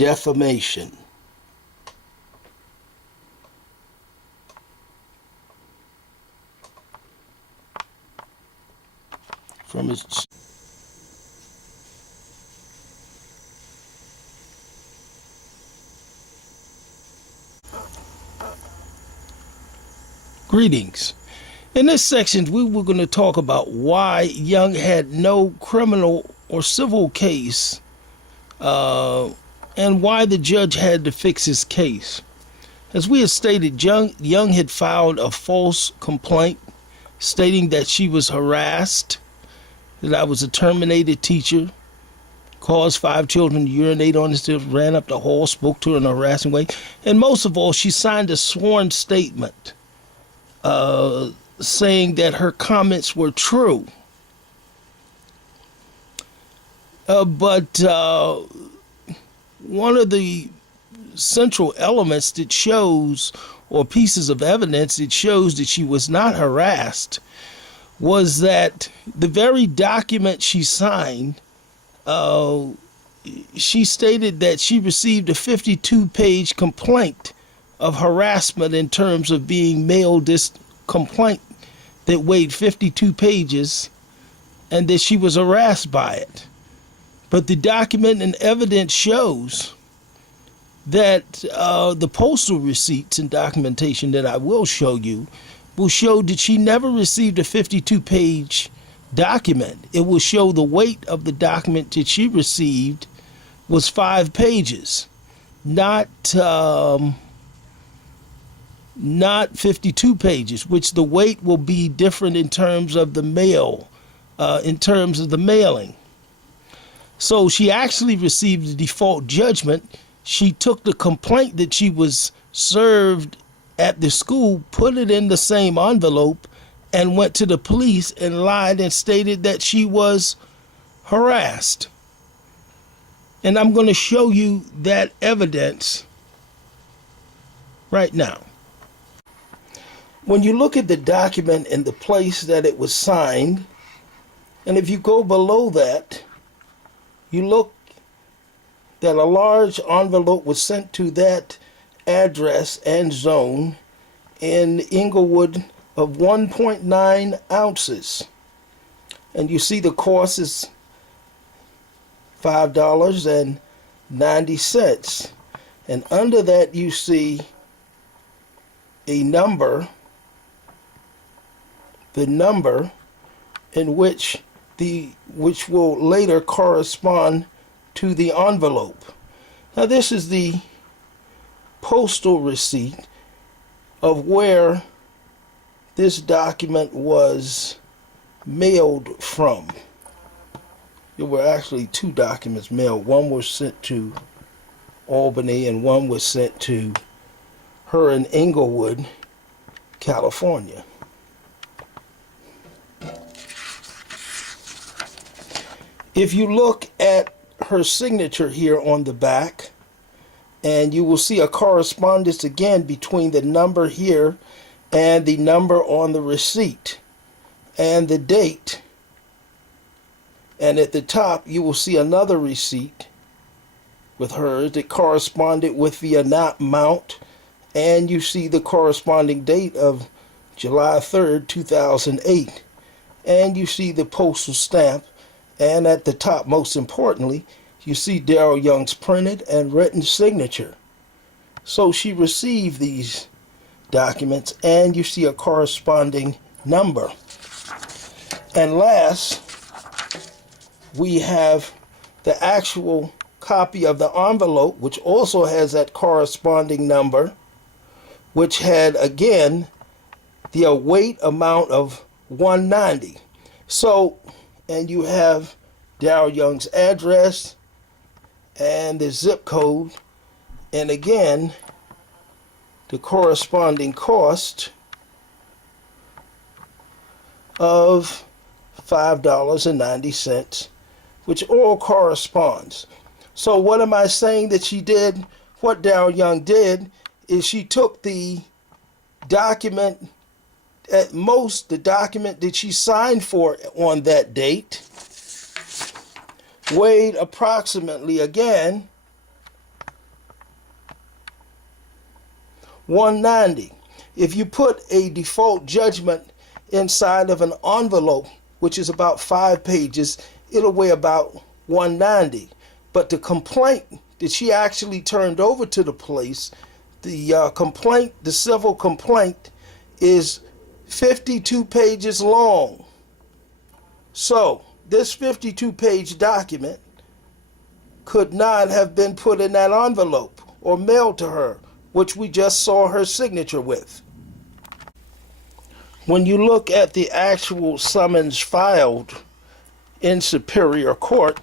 defamation. From its greetings. In this section, we were going to talk about why Young had no criminal or civil case, and why the judge had to fix his case. As we had stated, Young had filed a false complaint stating that she was harassed, that I was a terminated teacher, caused 5 children to urinate on us, ran up the hall, spoke to her in a harassing way, and most of all, she signed a sworn statement saying that her comments were true. But one of the central elements that shows, or pieces of evidence that shows that she was not harassed, was that the very document she signed, she stated that she received a 52-page complaint of harassment in terms of being mailed this complaint that weighed 52 pages, and that she was harassed by it. But the document and evidence shows that the postal receipts and documentation that I will show you will show that she never received a 52-page document. It will show the weight of the document that she received was 5 pages, not 52 pages, which the weight will be different in terms of the mail, in terms of the mailing. So she actually received a default judgment. She took the complaint that she was served at the school, put it in the same envelope, and went to the police and lied and stated that she was harassed. And I'm going to show you that evidence right now. When you look at the document and the place that it was signed, and if you go below that, you look that a large envelope was sent to that address and zone in Inglewood of 1.9 ounces. And you see the cost is $5.90. And under that you see a number, the number in which will later correspond to the envelope. Now this is the postal receipt of where this document was mailed from. There were actually 2 documents mailed. One was sent to Albany and one was sent to her in Inglewood, California. If you look at her signature here on the back, and you will see a correspondence again between the number here and the number on the receipt and the date. And at the top you will see another receipt with hers that corresponded with the amount, and you see the corresponding date of July 3rd, 2008, and you see the postal stamp. And at the top, most importantly, you see Daryl Young's printed and written signature. So she received these documents, and you see a corresponding number. And last, we have the actual copy of the envelope, which also has that corresponding number, which had, again, the weight amount of 190. So, and you have Daryl Young's address and the zip code, and again the corresponding cost of $5.90, which all corresponds. So what am I saying that she did? What Daryl Young did is she took the document, at most the document that she signed for on that date, weighed approximately, again, $190. If you put a default judgment inside of an envelope, which is about 5 pages, it'll weigh about $190. But the complaint that she actually turned over to the police, the civil complaint, is 52 pages long. So this 52-page document could not have been put in that envelope or mailed to her, which we just saw her signature with. When you look at the actual summons filed in Superior Court,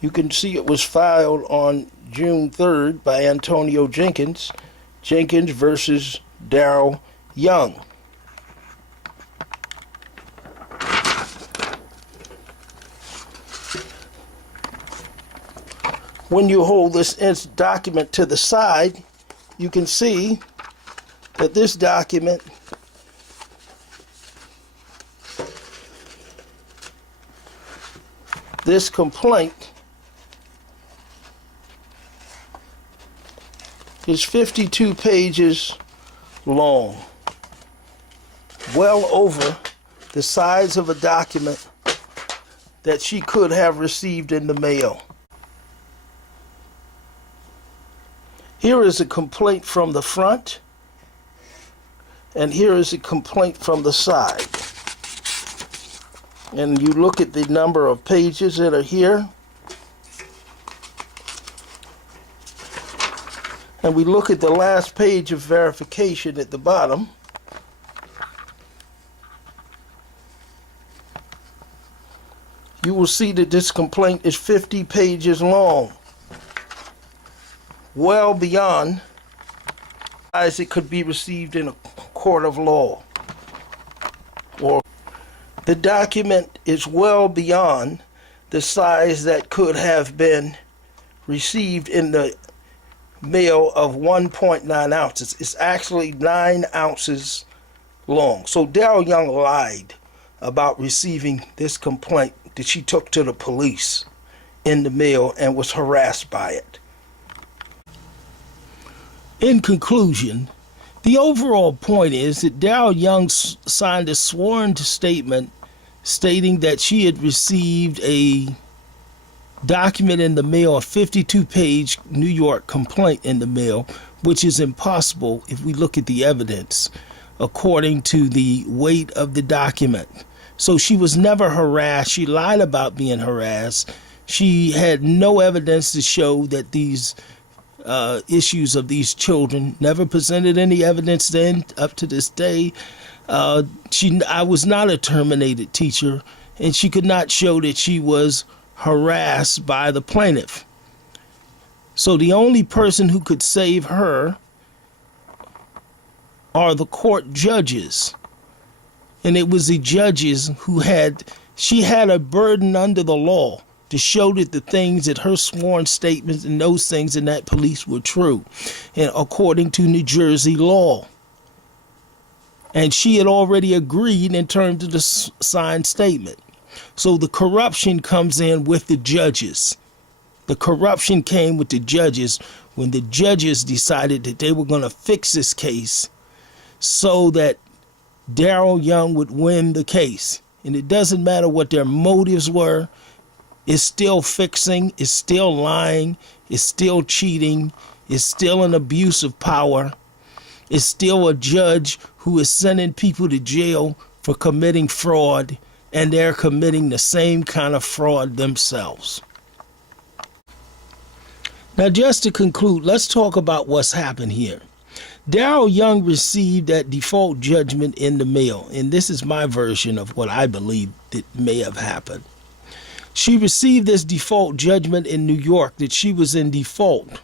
you can see it was filed on June 3rd by Antonio Jenkins versus Darrell Young. When you hold this document to the side, you can see that this document this complaint is 52 pages long, well over the size of a document that she could have received in the mail. Here is a complaint from the front, and here is a complaint from the side. And you look at the number of pages that are here, and we look at the last page of verification at the bottom. You will see that this complaint is 50 pages long, well beyond as it could be received in a court of law. Or the document is well beyond the size that could have been received in the mail of 1.9 ounces. It's actually 9 ounces long. So Darrell Young lied about receiving this complaint that she took to the police in the mail and was harassed by it. In conclusion, the overall point is that Darrell Young signed a sworn statement stating that she had received a document in the mail, a 52-page New York complaint in the mail, which is impossible if we look at the evidence according to the weight of the document. So she was never harassed. She lied about being harassed. She had no evidence to show that these issues of these children, never presented any evidence then up to this day. I was not a terminated teacher, and she could not show that she was harassed by the plaintiff. So the only person who could save her are the court judges. And it was the judges she had a burden under the law to show that the things that her sworn statements and those things in that police were true, and according to New Jersey law. And she had already agreed in terms of the signed statement. So the corruption comes in with the judges. The corruption came with the judges when the judges decided that they were going to fix this case so that Darrell Young would win the case. And it doesn't matter what their motives were. It's still fixing, it's still lying, it's still cheating, it's still an abuse of power. It's still a judge who is sending people to jail for committing fraud, and they're committing the same kind of fraud themselves. Now, just to conclude, let's talk about what's happened here. Darrell Young received that default judgment in the mail, and this is my version of what I believe that may have happened. She received this default judgment in New York that she was in default.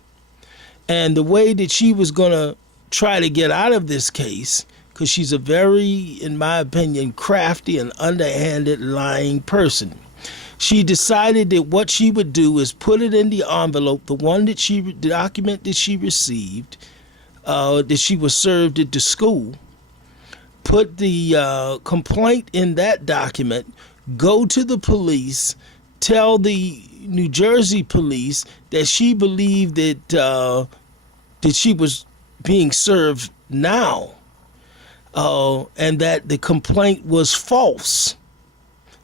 And the way that she was going to try to get out of this case, because she's a very, in my opinion, crafty and underhanded lying person, she decided that what she would do is put it in the envelope, the document that she received, that she was served at the school, put the complaint in that document, go to the police, tell the New Jersey police that she believed that she was being served now, and that the complaint was false.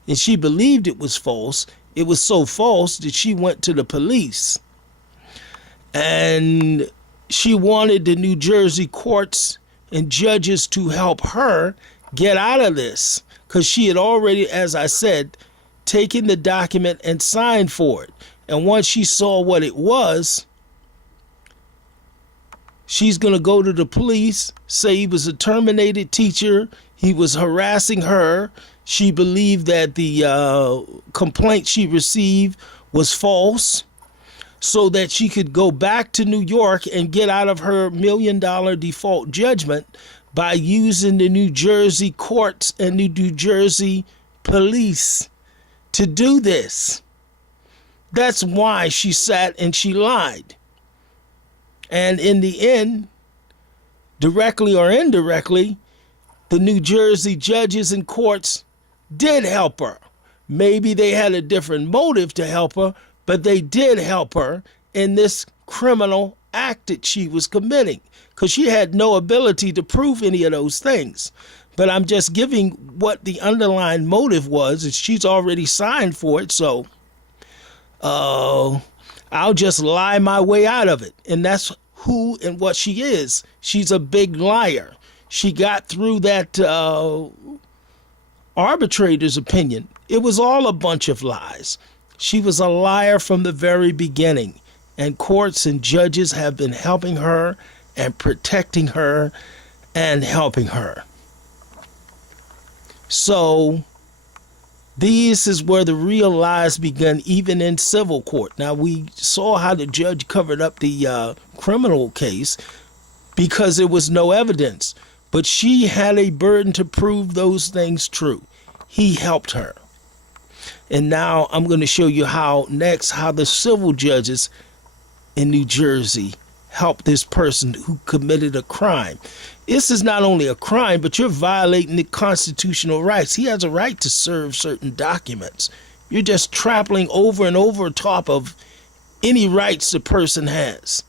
And she believed it was false. It was so false that she went to the police. And she wanted the New Jersey courts and judges to help her get out of this, because she had already, as I said, taken the document and signed for it. And once she saw what it was, she's going to go to the police, say he was a terminated teacher, he was harassing her. She believed that the complaint she received was false, so that she could go back to New York and get out of her $1 million default judgment by using the New Jersey courts and the New Jersey police to do this. That's why she sat and she lied. And in the end, directly or indirectly, the New Jersey judges and courts did help her. Maybe they had a different motive to help her, but they did help her in this criminal act that she was committing, because she had no ability to prove any of those things. But I'm just giving what the underlying motive was, and she's already signed for it, so I'll just lie my way out of it. And that's who and what she is. She's a big liar. She got through that arbitrator's opinion. It was all a bunch of lies. She was a liar from the very beginning, and courts and judges have been helping her and protecting her and helping her. So this is where the real lies begun, even in civil court. Now, we saw how the judge covered up the criminal case because there was no evidence, but she had a burden to prove those things true. He helped her. And now I'm going to show you how the civil judges in New Jersey helped this person who committed a crime. This is not only a crime, but you're violating the constitutional rights. He has a right to serve certain documents. You're just trampling over and over top of any rights the person has.